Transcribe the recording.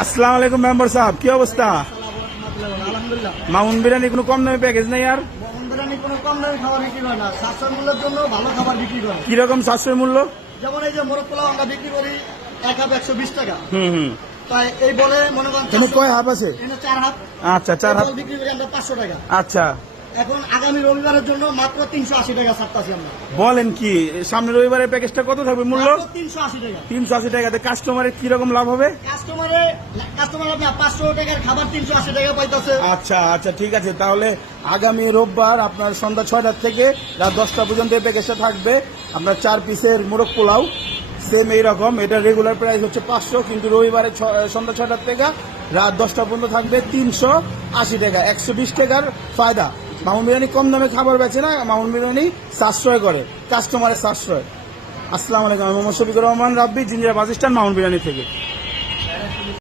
আসসালামু আলাইকুম মেম্বার সাহেব কি অবস্থা? আলহামদুলিল্লাহ মামুন বিরিয়ানি কোনো কম দামে প্যাকেজ নেই আর? মোহন বিরিয়ানি কোনো কম দামি খাবার বিক্রি করে সাতশো মূল্যের জন্য ভালো খাবার বিক্রি করে কীরকম সাশ্রয় মূল্য যেমন এই যে মোরগ পোলাও আমরা বিক্রি করি এক হাফ একশো বিশ টাকা। হুম হুম। তাই এই বলে মনে করেন কয় হাফ আছে? চার হাফ। আচ্ছা চার হাফ। বিক্রি করি আমরা পাঁচশো টাকা। আচ্ছা। এখন আগামী রবিবারের জন্য মাত্র তিনশো আশি টাকা ছাড়তাছি আমরা। বলেন কি সামনে রবিবারের প্যাকেজটা কত থাকবে মূল্য? তিনশো আশি টাকা। তিনশো আশি টাকাতে কাস্টমারের কীরকম লাভ হবে? কাস্টমারে কাস্টমার আপনার পাঁচশো টাকার খাবার তিনশো আশি টাকা পাইতেছে। আচ্ছা আচ্ছা ঠিক আছে। তাহলে আগামী রোববার আপনার সন্ধ্যা ছয়টার থেকে রাত দশটা পর্যন্ত এই প্যাকেজটা থাকবে। আপনার চার পিসের মোরগ পোলাও সেম এইরকম। এটা রেগুলার প্রাইস হচ্ছে পাঁচশো কিন্তু রবিবারে সন্ধ্যা ছয়টার থেকে রাত দশটা পর্যন্ত থাকবে তিনশো আশি টাকা। একশো বিশ টাকার ফায়দা। মামুন বিরিয়ানি কম দামে খাবার বেচে না, মামুন বিরিয়ানি সাশ্রয় করে কাস্টমারের সাশ্রয়। আসসালামু আলাইকুম মোহাম্মদ শফিকুর রহমান রাব্বি জিঞ্জিরা বাস স্ট্যান্ড, মামুন বিরিয়ানি থেকে।